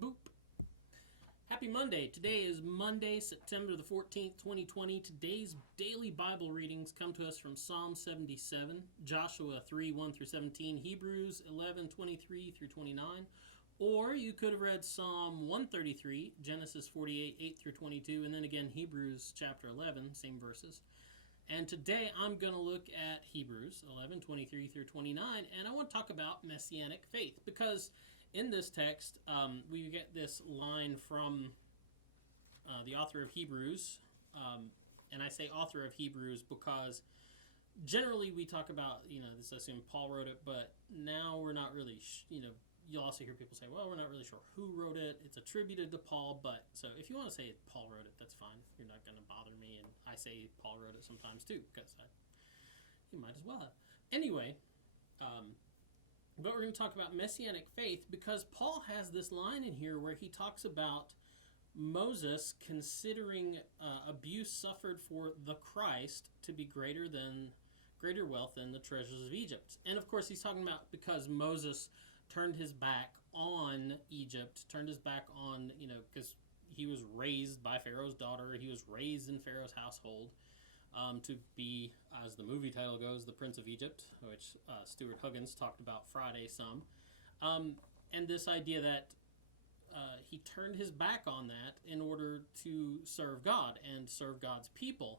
Boop. Happy Monday. Today is Monday, September the 14th, 2020. Today's daily Bible readings come to us from Psalm 77, Joshua 3, 1 through 17, Hebrews 11, 23 through 29, or you could have read Psalm 133, Genesis 48, 8 through 22, and then again Hebrews chapter 11, same verses. And today I'm going to look at Hebrews 11, 23 through 29, and I want to talk about Messianic faith, because in this text we get this line from the author of Hebrews, and I say author of Hebrews because generally we talk about, this, I assume Paul wrote it, but now we're not really, you'll also hear people say, well, we're not really sure who wrote it. It's attributed to Paul, but so if you want to say Paul wrote it, that's fine. You're not going to bother me, and I say Paul wrote it sometimes too, because you might as well have. Anyway, but we're going to talk about Messianic faith because Paul has this line in here where he talks about Moses considering abuse suffered for the Christ to be greater wealth than the treasures of Egypt. And of course he's talking about because Moses turned his back on Egypt, turned his back on, because he was raised by Pharaoh's daughter, he was raised in Pharaoh's household, to be, as the movie title goes, the Prince of Egypt, which Stuart Huggins talked about Friday some. And this idea that he turned his back on that in order to serve God and serve God's people.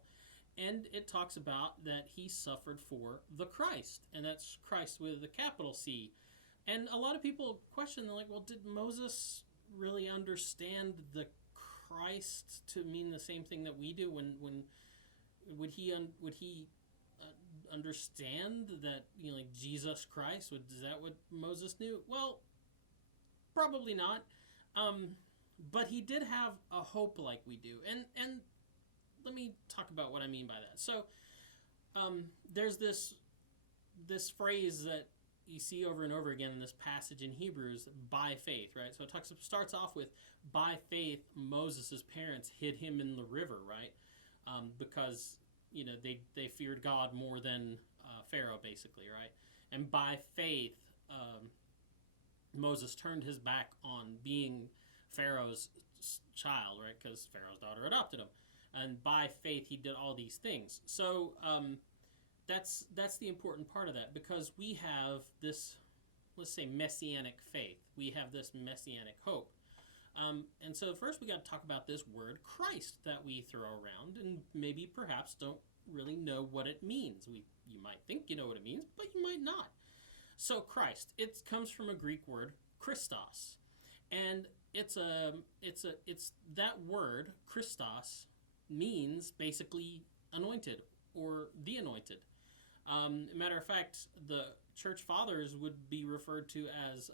And it talks about that he suffered for the Christ, and that's Christ with a capital C. And a lot of people question, they're like, well, did Moses really understand the Christ to mean the same thing that we do? When would he understand that, like Jesus Christ? Is that what Moses knew? Well, probably not. But he did have a hope like we do. And let me talk about what I mean by that. So there's this phrase that you see over and over again in this passage in Hebrews, by faith, right? So it starts off with, by faith, Moses' parents hid him in the river, right? Because, they feared God more than Pharaoh, basically, right? And by faith, Moses turned his back on being Pharaoh's child, right? Because Pharaoh's daughter adopted him. And by faith, he did all these things. So that's the important part of that, because we have this, let's say, Messianic faith. We have this Messianic hope. And so first we got to talk about this word Christ that we throw around and maybe perhaps don't really know what it means. You might think you know what it means, but you might not. So Christ, it comes from a Greek word, Christos. And it's that word, Christos, means basically anointed or the anointed. Matter of fact, the church fathers would be referred to as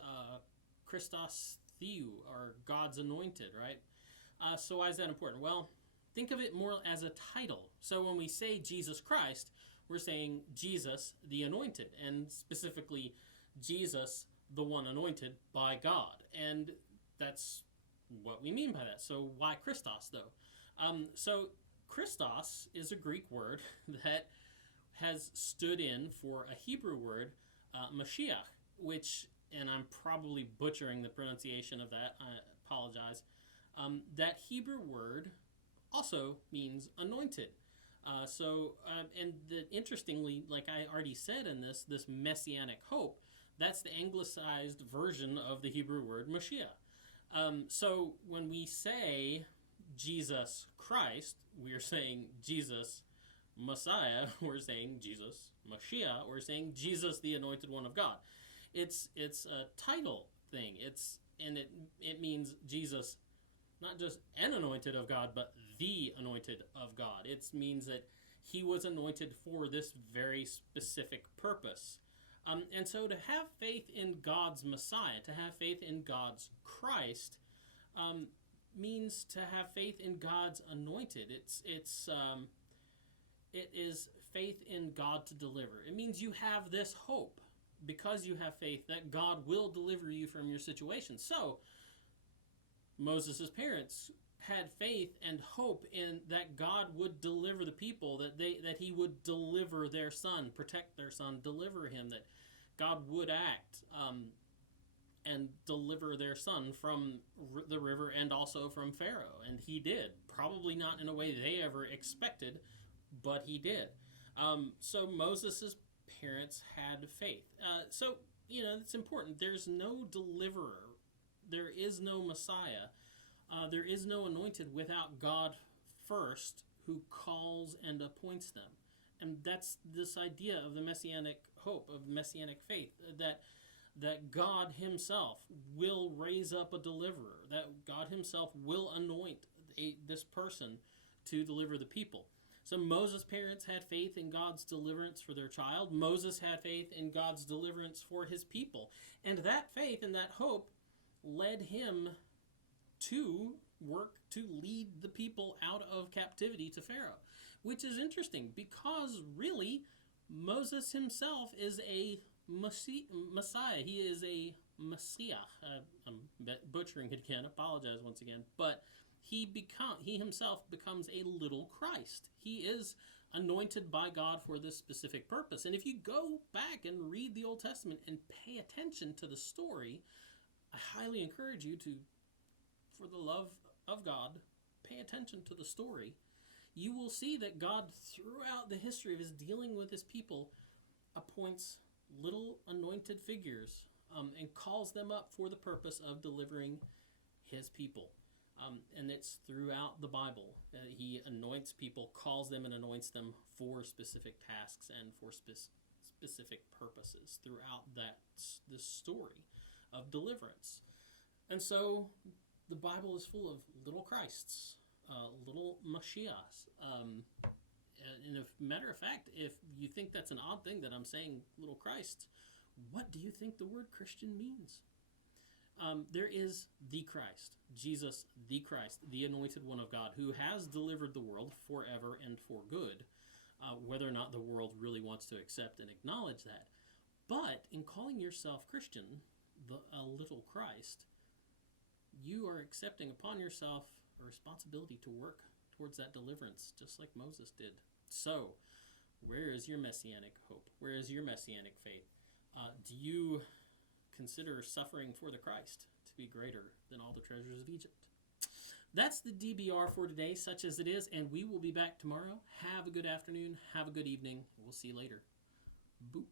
Christos Theou, or God's anointed, right? So why is that important? Well, think of it more as a title. So when we say Jesus Christ, we're saying Jesus the anointed, and specifically Jesus the one anointed by God. And that's what we mean by that. So why Christos, though? So Christos is a Greek word that has stood in for a Hebrew word, Mashiach, which, and I'm probably butchering the pronunciation of that, I apologize, that Hebrew word also means anointed. Interestingly, like I already said in this Messianic hope, that's the anglicized version of the Hebrew word Mashiach. So when we say Jesus Christ, we're saying Jesus Messiah, we're saying Jesus Mashiach, we're saying Jesus the anointed one of God. It's a title thing. It means Jesus, not just an anointed of God, but the anointed of God. It means that he was anointed for this very specific purpose. And so to have faith in God's Messiah, to have faith in God's Christ, means to have faith in God's anointed. It is faith in God to deliver. It means you have this hope because you have faith that God will deliver you from your situation. So Moses' parents had faith and hope in that God would deliver the people, that he would deliver their son, protect their son, deliver him, that God would act. and deliver their son from the river and also from Pharaoh. And he did. Probably not in a way they ever expected, but he did. So Moses' parents had faith. So, it's important. There's no deliverer. There is no Messiah. There is no anointed without God first, who calls and appoints them. And that's this idea of the Messianic hope, of Messianic faith, that God himself will raise up a deliverer, that God himself will anoint this person to deliver the people. So Moses' parents had faith in God's deliverance for their child. Moses had faith in God's deliverance for his people. And that faith and that hope led him to work to lead the people out of captivity to Pharaoh, which is interesting because really Moses himself is a Messiah. He is a Messiah. I'm butchering it again. Apologize once again. But he himself becomes a little Christ. He is anointed by God for this specific purpose. And if you go back and read the Old Testament and pay attention to the story, I highly encourage you to, for the love of God, pay attention to the story. You will see that God, throughout the history of his dealing with his people, appoints little anointed figures and calls them up for the purpose of delivering his people. And it's throughout the Bible that he anoints people, calls them and anoints them for specific tasks and for specific purposes throughout this story of deliverance. And so the Bible is full of little Christs, little Mashiachs. And as a matter of fact, if you think that's an odd thing that I'm saying little Christ, what do you think the word Christian means? There is the Christ, Jesus the Christ, the anointed one of God, who has delivered the world forever and for good, whether or not the world really wants to accept and acknowledge that. But in calling yourself Christian, a little Christ, you are accepting upon yourself a responsibility to work towards that deliverance, just like Moses did. So, where is your Messianic hope? Where is your Messianic faith? Do you consider suffering for the Christ to be greater than all the treasures of Egypt? That's the DBR for today, such as it is, and we will be back tomorrow. Have a good afternoon. Have a good evening. We'll see you later. Boop.